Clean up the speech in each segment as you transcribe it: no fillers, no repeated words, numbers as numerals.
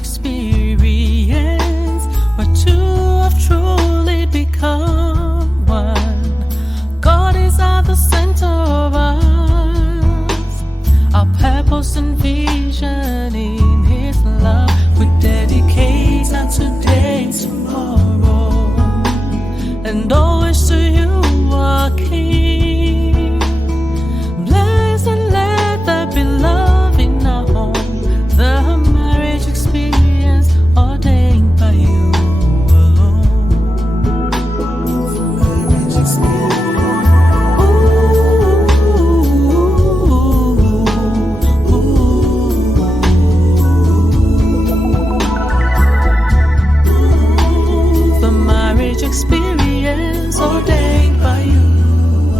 experience where two have truly become one. God is at the center of us, our purpose and vision in His love. We dedicate our today, tomorrow, and always to You, our King. Bless and let there be love in our home. The marriage experience ordained by You alone. Marriage the marriage experience ordained by You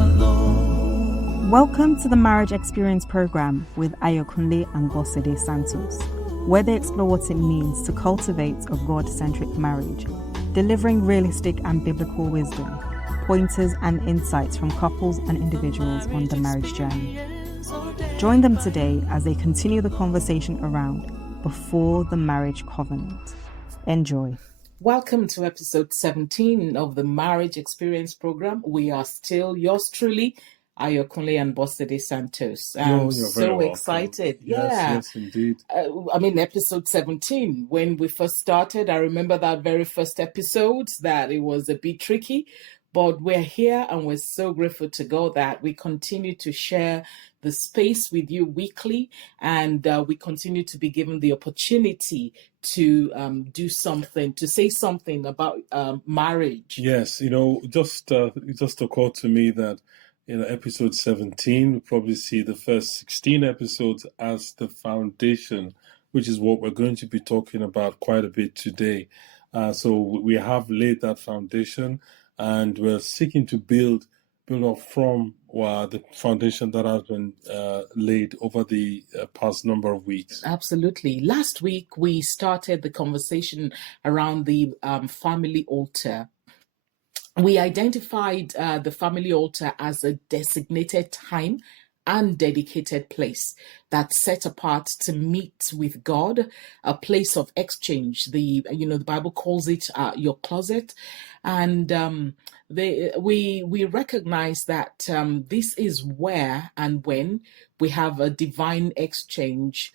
alone. Welcome to the Marriage Experience program with Ayokunle and Bosede Santos, where they explore what it means to cultivate a God-centric marriage, delivering realistic and biblical wisdom, pointers and insights from couples and individuals on the marriage journey. Join them today as they continue the conversation around before the marriage covenant. Enjoy. Welcome to episode 17 of the Marriage Experience program. We are still yours truly, Ayokunle and Bosede Santos. I'm You're so very welcome. excited. Yes, indeed. Episode 17, when we first started, I remember that very first episode, that it was a bit tricky, but we're here and we're so grateful to God that we continue to share the space with you weekly, and we continue to be given the opportunity to do something, to say something about marriage. Yes, it just occurred to me that episode 17, we probably see the first 16 episodes as the foundation, which is what we're going to be talking about quite a bit today. So we have laid that foundation, and we're seeking to build up from the foundation that has been laid over the past number of weeks. Absolutely. Last week, we started the conversation around the family altar. We identified the family altar as a designated time and dedicated place that's set apart to meet with God, a place of exchange. The Bible calls it your closet, and we recognize that this is where and when we have a divine exchange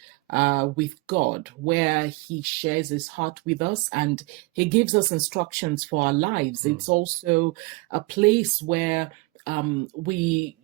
with God, where He shares His heart with us and He gives us instructions for our lives. It's also a place where we,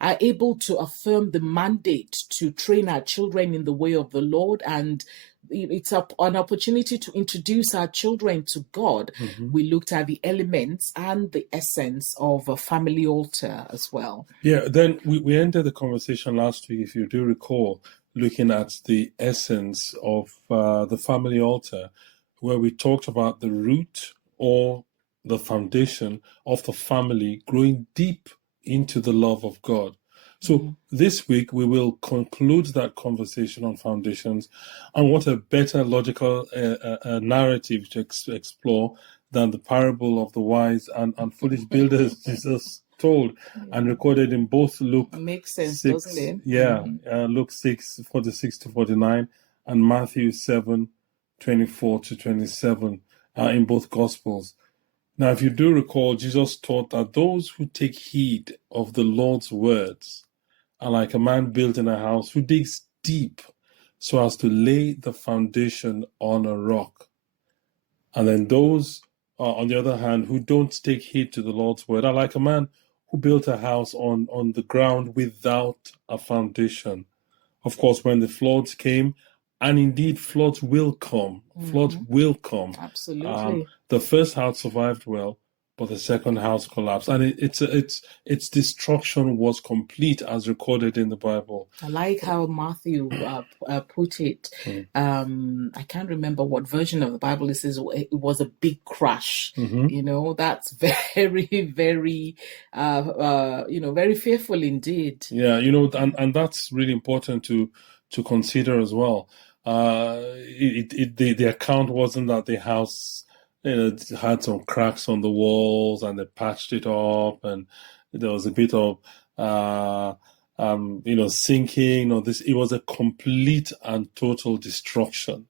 are able to affirm the mandate to train our children in the way of the Lord, and it's an opportunity to introduce our children to God. Mm-hmm. We looked at the elements and the essence of a family altar as well. Yeah, then we ended the conversation last week, if you do recall, looking at the essence of the family altar, where we talked about the root or the foundation of the family growing deep into the love of God. So this week we will conclude that conversation on foundations, and what a better logical narrative to explore than the parable of the wise and foolish builders Jesus told and recorded in both Luke Makes sense, 6, doesn't it? Luke 6:46 to 49 and Matthew 7:24 to 27 in both Gospels. Now, if you do recall, Jesus taught that those who take heed of the Lord's words are like a man building a house who digs deep so as to lay the foundation on a rock. And then those, on the other hand, who don't take heed to the Lord's word are like a man who built a house on the ground without a foundation. Of course, when the floods came, and indeed floods will come, Absolutely. The first house survived well, but the second house collapsed, and its destruction was complete, as recorded in the Bible. I like how Matthew put it. I can't remember what version of the Bible it says. It was a big crash. That's very, very, very fearful indeed. Yeah, and that's really important to consider as well. The account wasn't that the house it had some cracks on the walls and they patched it up, and there was a bit of sinking or this. It was a complete and total destruction.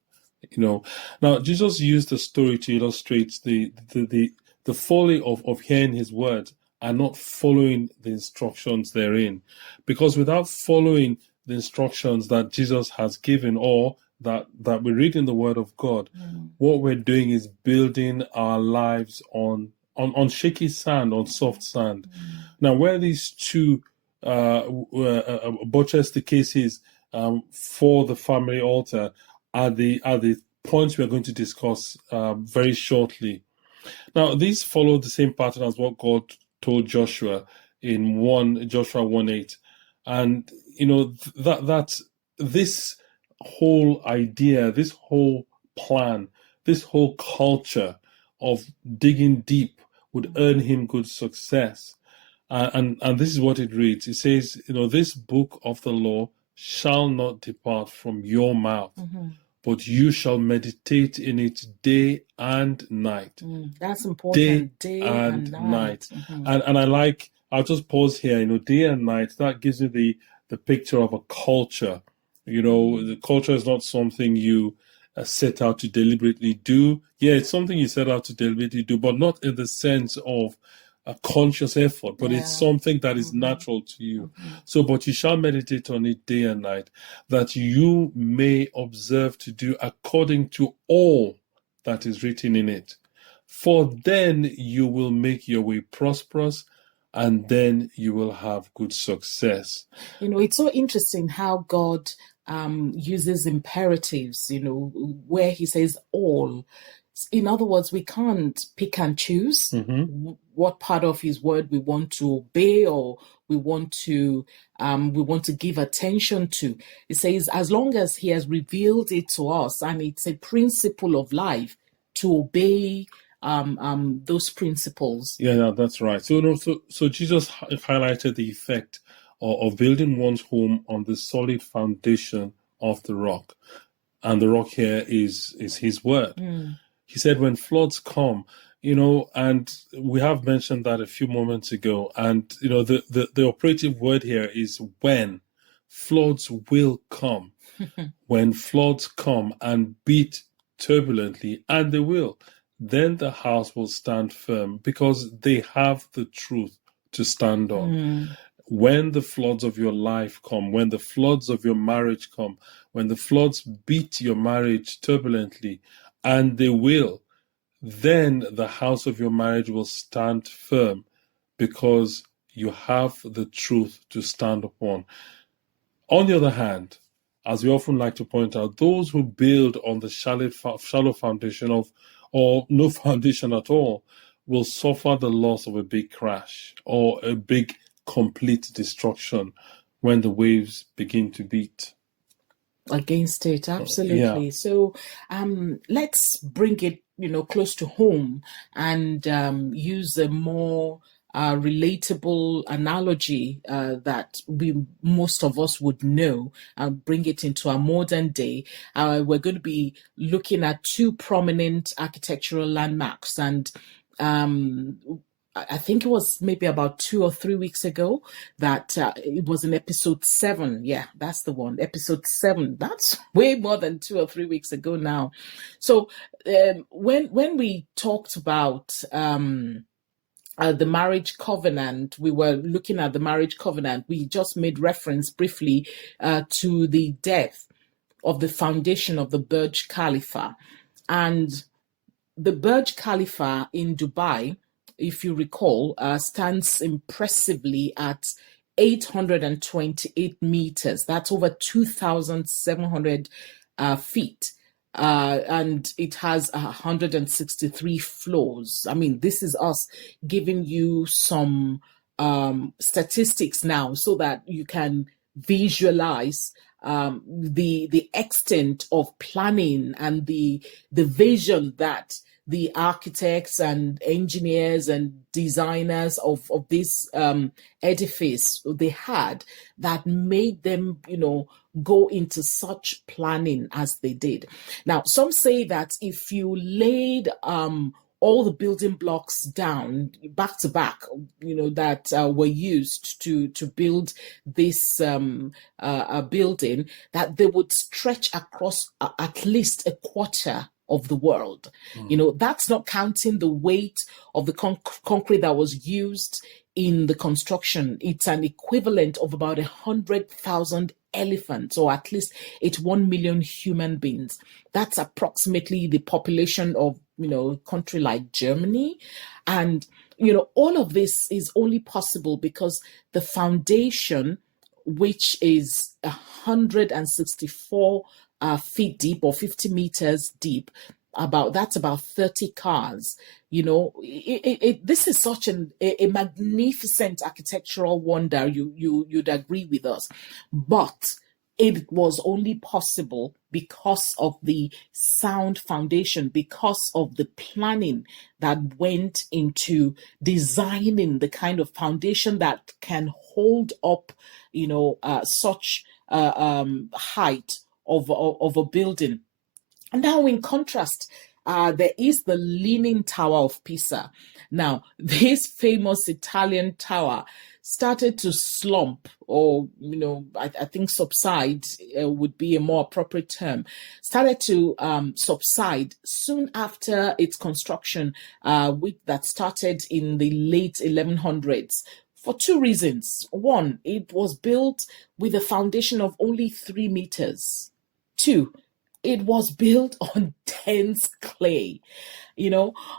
Now Jesus used the story to illustrate the folly of hearing his word and not following the instructions therein, because without following the instructions that Jesus has given, or that we read in the word of God, what we're doing is building our lives on shaky sand, on soft sand. Now, where these two buttress the cases for the family altar are the points we're going to discuss very shortly. Now, these follow the same pattern as what God told Joshua in Joshua 1:8, and that this whole idea, this whole plan, this whole culture of digging deep would earn him good success. And this is what it reads. It says, this book of the law shall not depart from your mouth, but you shall meditate in it day and night. That's important. Day and night. And I'll just pause here, day and night, that gives you the picture of a culture. The culture is not something you set out to deliberately do. Yeah, it's something you set out to deliberately do, but not in the sense of a conscious effort, but it's something that is natural to you. So, but you shall meditate on it day and night, that you may observe to do according to all that is written in it. For then you will make your way prosperous, and then you will have good success. It's so interesting how God uses imperatives, where he says all. In other words, we can't pick and choose what part of his word we want to obey, or we want to give attention to. It says, as long as he has revealed it to us, and it's a principle of life to obey those principles. Yeah, that's right. So Jesus highlighted the effect of building one's home on the solid foundation of the rock, and the rock here is his word. He said, when floods come, and we have mentioned that a few moments ago, and the operative word here is when. Floods will come. When floods come and beat turbulently, and they will, then the house will stand firm because they have the truth to stand on. When the floods of your life come, when the floods of your marriage come, when the floods beat your marriage turbulently, and they will, then the house of your marriage will stand firm because you have the truth to stand upon. On the other hand, as we often like to point out, those who build on the shallow foundation or no foundation at all will suffer the loss of a big crash or a big complete destruction when the waves begin to beat against it. Absolutely. So let's bring it close to home and use a more relatable analogy that most of us would know, and bring it into our modern day. We're going to be looking at two prominent architectural landmarks, and I think it was maybe about 2 or 3 weeks ago that it was in episode 7. Yeah, that's the one. Episode 7. That's way more than 2 or 3 weeks ago now. So when we talked about the marriage covenant, we were looking at the marriage covenant. We just made reference briefly to the depth of the foundation of the Burj Khalifa. And the Burj Khalifa in Dubai, if you recall, stands impressively at 828 meters. That's over 2,700 feet. And it has 163 floors. I mean, this is us giving you some statistics now so that you can visualize the extent of planning and the vision that the architects and engineers and designers of this edifice they had, that made them, go into such planning as they did. Now, some say that if you laid all the building blocks down back to back, that were used to build this building, that they would stretch across at least a quarter of the world. That's not counting the weight of the concrete that was used in the construction. It's an equivalent of about 100,000 elephants, or at least it's 1 million human beings. That's approximately the population of a country like Germany. And all of this is only possible because the foundation, which is 164 feet deep, or 50 meters deep, that's about 30 cars. This is such a magnificent architectural wonder. You'd agree with us, but it was only possible because of the sound foundation, because of the planning that went into designing the kind of foundation that can hold up, such height of a building. And now, in contrast, there is the Leaning Tower of Pisa. Now, this famous Italian tower started to slump, or I think subside would be a more appropriate term. Started to subside soon after its construction, that started in the late 1100s. For two reasons. One, it was built with a foundation of only 3 meters. Two, it was built on dense clay.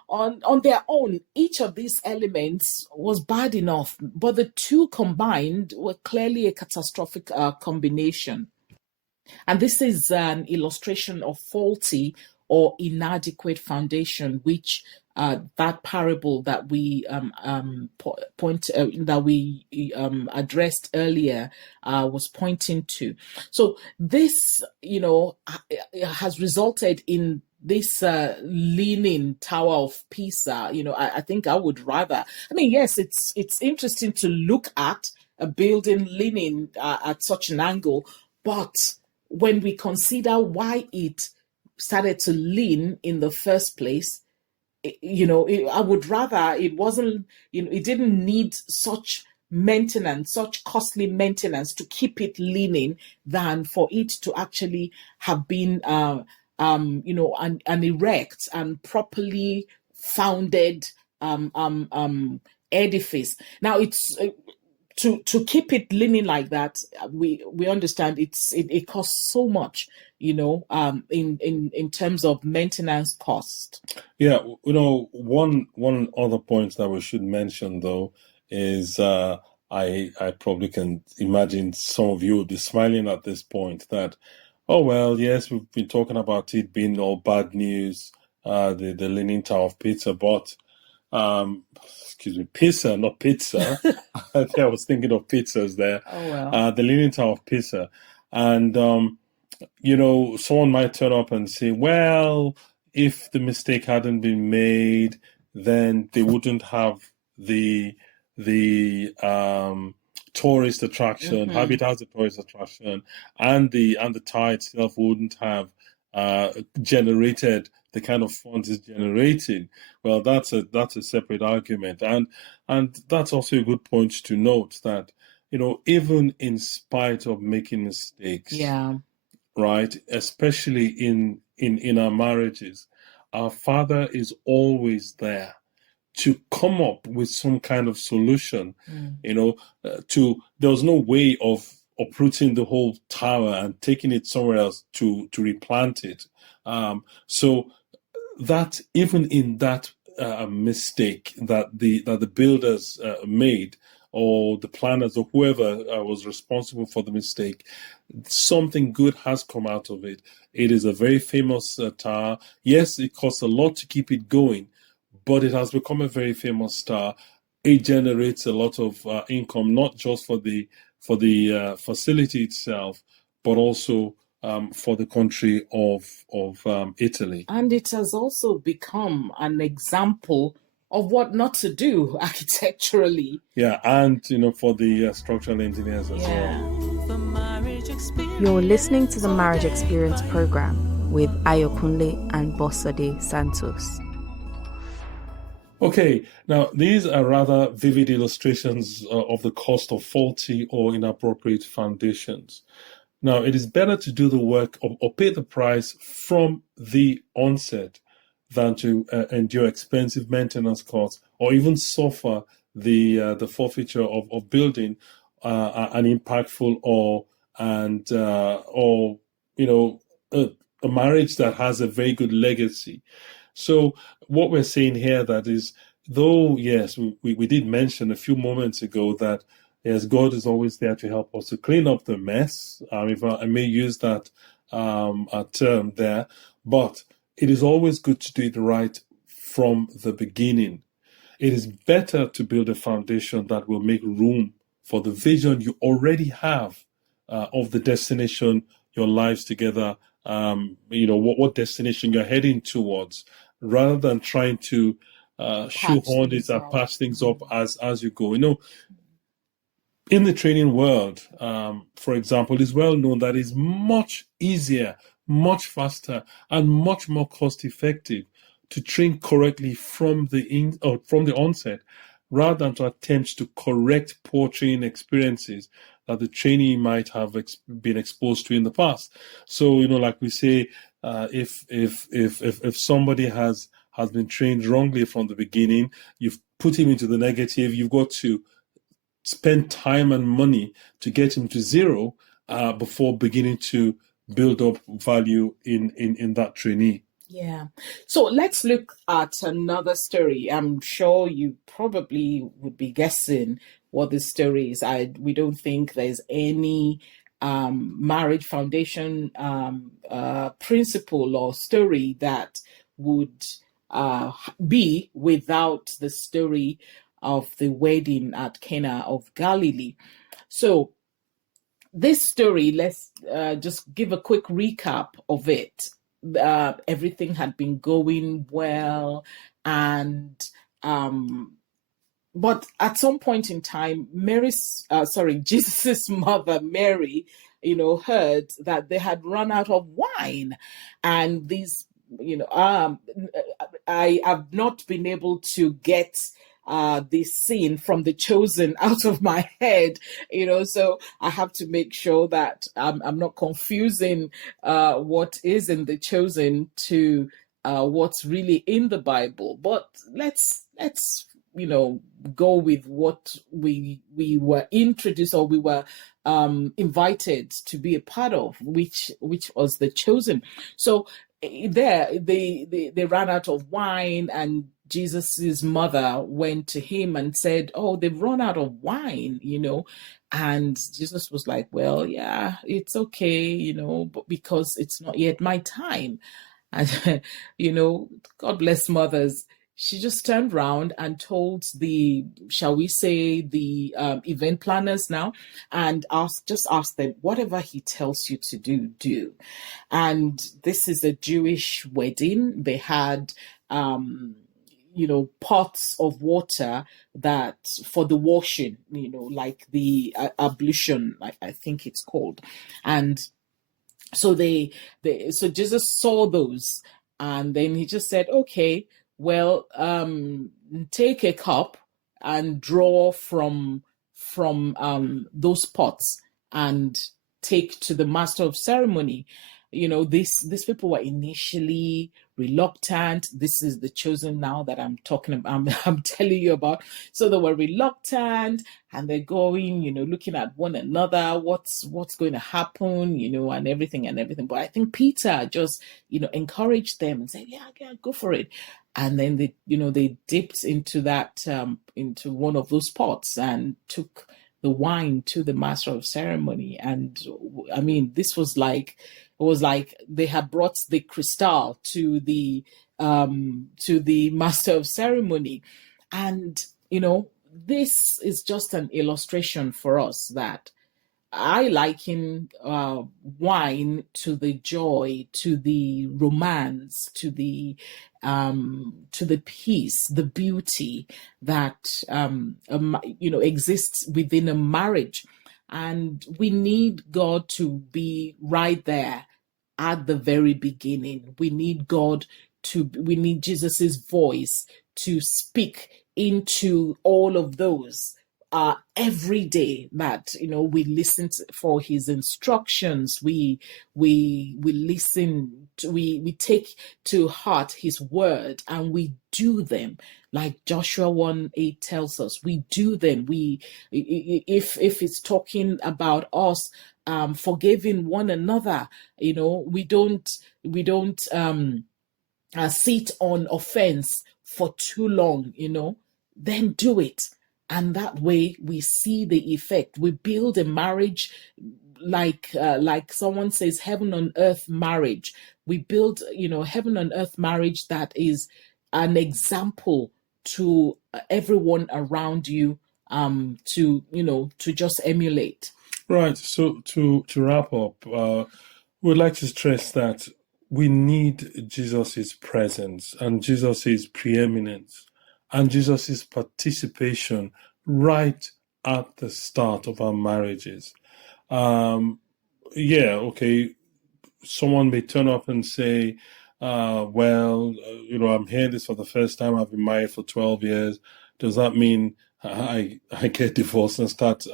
On their own, each of these elements was bad enough, but the two combined were clearly a catastrophic combination. And this is an illustration of faulty or inadequate foundation, which that parable that we addressed earlier was pointing to. So this, has resulted in this Leaning Tower of Pisa. I think I would rather. Yes, it's interesting to look at a building leaning at such an angle, but when we consider why it started to lean in the first place, I would rather it wasn't, it didn't need such maintenance, such costly maintenance to keep it leaning, than for it to actually have been, an erect and properly founded edifice. Now, it's to keep it leaning like that. We understand it costs so much, in terms of maintenance cost. Yeah, one other point that we should mention though is I probably can imagine some of you will be smiling at this point that, oh well, yes, we've been talking about it being all bad news, the Leaning Tower of Pisa, but Pisa, not pizza. I was thinking of pizzas there. Oh well. The Leaning Tower of Pisa, and someone might turn up and say, well, if the mistake hadn't been made, then they wouldn't have the tourist attraction. Mm-hmm. Habit has a tourist attraction, and the tower itself wouldn't have generated the kind of funds it's generating. Well, that's a separate argument, and that's also a good point to note that even in spite of making mistakes, right, especially in our marriages, our Father is always there to come up with some kind of solution. There was no way of uprooting the whole tower and taking it somewhere else to replant it. So that even in that mistake that the builders made, or the planners, or whoever was responsible for the mistake, something good has come out of it. It is a very famous tower. Yes, it costs a lot to keep it going, but it has become a very famous tower. It generates a lot of income, not just for the facility itself, but also for the country of Italy. And it has also become an example of what not to do architecturally. Yeah, and for the structural engineers as well. You're listening to the Marriage Experience program with Ayokunle and Bosode Santos. Okay, now these are rather vivid illustrations of the cost of faulty or inappropriate foundations. Now, it is better to do the work or pay the price from the onset than to endure expensive maintenance costs or even suffer the forfeiture of building an impactful or a marriage that has a very good legacy. So what we're saying here that is, though, yes, we did mention a few moments ago that yes, God is always there to help us to clean up the mess, if I may use that term there, but it is always good to do it right from the beginning. It is better to build a foundation that will make room for the vision you already have of the destination, your lives together, what destination you're heading towards, rather than trying to shoehorn it and patch things up as you go. In the training world, for example, it is well known that it's much easier, much faster, and much more cost-effective to train correctly from the onset, rather than to attempt to correct poor training experiences that the trainee might have been exposed to in the past. So, like we say, if somebody has been trained wrongly from the beginning, you've put him into the negative, you've got to spend time and money to get him to zero before beginning to build up value in that trainee. Yeah. So let's look at another story. I'm sure you probably would be guessing what this story is. We don't think there's any marriage foundation principle or story that would be without the story of the wedding at Cana of Galilee. So this story, let's just give a quick recap of it. Everything had been going well, and but at some point in time, Jesus's mother Mary, heard that they had run out of wine, and these, I have not been able to get this scene from The Chosen out of my head, so I have to make sure that I'm not confusing what is in The Chosen to what's really in the Bible. But let's go with what we were introduced, or we were invited to be a part of, which was The Chosen. So there they ran out of wine, and Jesus's mother went to him and said, "Oh, they've run out of wine," and Jesus was like, "Well, yeah, it's okay, but because it's not yet my time." And God bless mothers. She just turned around and told the event planners now, and asked them, whatever he tells you to do, do. And this is a Jewish wedding. They had pots of water that for the washing, like the ablution, like I think it's called. And so so Jesus saw those, and then he just said, okay, well, take a cup and draw from those pots and take to the master of ceremony. These people were initially reluctant. This is The Chosen now that I'm talking about, I'm telling you about. So they were reluctant, and they're going, looking at one another, what's going to happen, and everything. But I think Peter just, encouraged them and said, yeah, go for it. And then they dipped into that, into one of those pots and took the wine to the master of ceremony. And I mean, this was like, it was like they had brought the crystal to the master of ceremony. And, this is just an illustration for us that I liken wine to the joy, to the romance, to the peace, the beauty that exists within a marriage. And we need God to be right there at the very beginning. We need Jesus's voice to speak into all of those every day, that we listen for his instructions, we listen to, we take to heart his word, and we do them like Joshua 1:8 tells us. We do them. If it's talking about us forgiving one another, we don't sit on offense for too long, then do it. And that way we see the effect. We build a marriage like someone says, heaven on earth marriage. We build, heaven on earth marriage that is an example to everyone around you, to just emulate. Right. So to wrap up, we'd like to stress that we need Jesus's presence and Jesus's preeminence and Jesus's participation right at the start of our marriages. Okay, someone may turn up and say, I'm hearing this for the first time. I've been married for 12 years. Does that mean I get divorced and start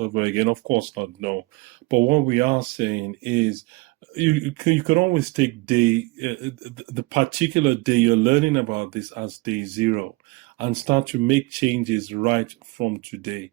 over again? Of course not, no. But what we are saying is, you can always take the particular day you're learning about this as day zero and start to make changes right from today.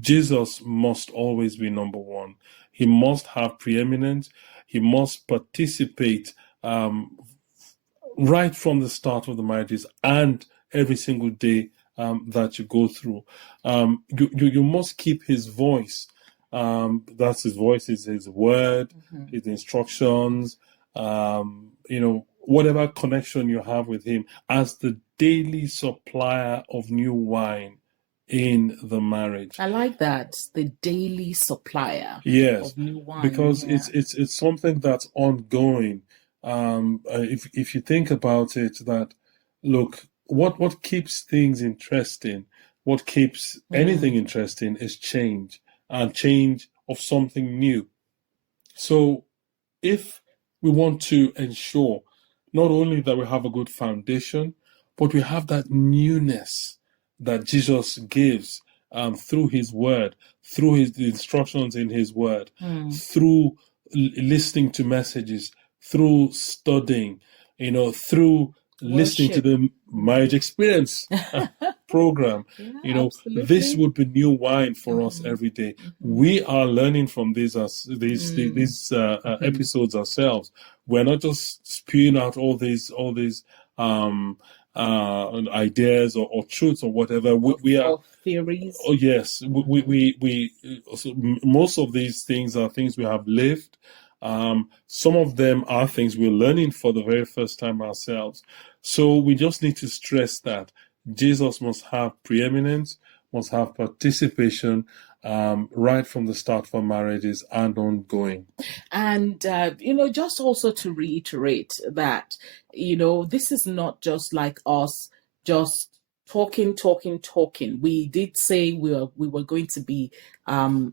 Jesus must always be number one. He must have preeminence. He must participate right from the start of the marriages and every single day that you go through. You must keep his voice. That's his voice, is his word, his instructions, whatever connection you have with him as the daily supplier of new wine in the marriage. I like that, the daily supplier Yes, of new wine. because Yeah. it's something that's ongoing. If you think about it, that look, what keeps things interesting, what keeps anything interesting is change, and change of something new. So if we want to ensure not only that we have a good foundation, but we have that newness that Jesus gives through his word, through the instructions in his word, through listening to messages, through studying, through listening to the Marriage Experience program. Absolutely. This would be new wine for us every day. We are learning from these episodes ourselves. We're not just spewing out all these ideas or truths or whatever. We are theories. Oh yes, we so most of these things are things we have lived. Some of them are things we're learning for the very first time ourselves. So we just need to stress that Jesus must have preeminence, must have participation right from the start for marriages and ongoing. And, just also to reiterate that, this is not just like us just talking. We did say we were going to be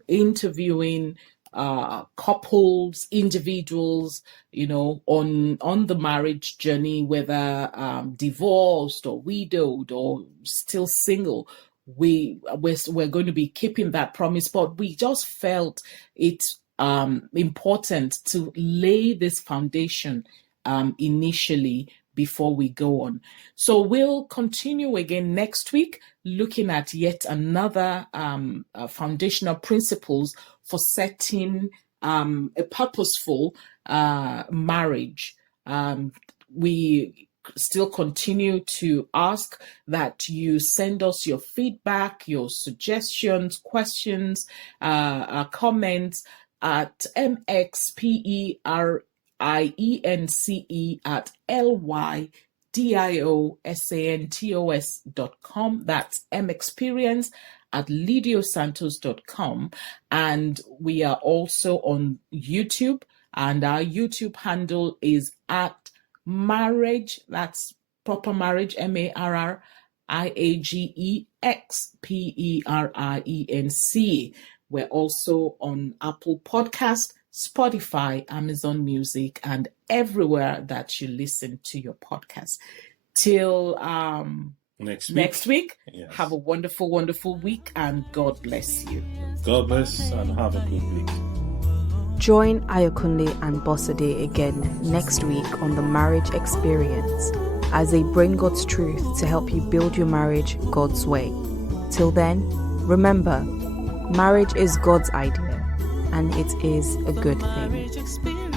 interviewing couples, individuals, on the marriage journey, whether divorced or widowed or still single. We're going to be keeping that promise, but we just felt it's important to lay this foundation initially before we go on. So we'll continue again next week, looking at yet another foundational principles for setting a purposeful marriage. We still continue to ask that you send us your feedback, your suggestions, questions, comments at MXperience@LYDIOSANTOS.com. That's MXperience@lidiosantos.com. And we are also on YouTube, and our YouTube handle is at Marriage, that's proper marriage, MARRIAGEXPERIENC. We're also on Apple Podcast, Spotify, Amazon Music, and everywhere that you listen to your podcast. Till next week. Yes. Have a wonderful, wonderful week, and God bless you. God bless and have a good week. Join Ayokunle and Bosade again next week on the Marriage Experience as they bring God's truth to help you build your marriage God's way. Till then, remember, marriage is God's idea and it is a good thing. Marriage experience.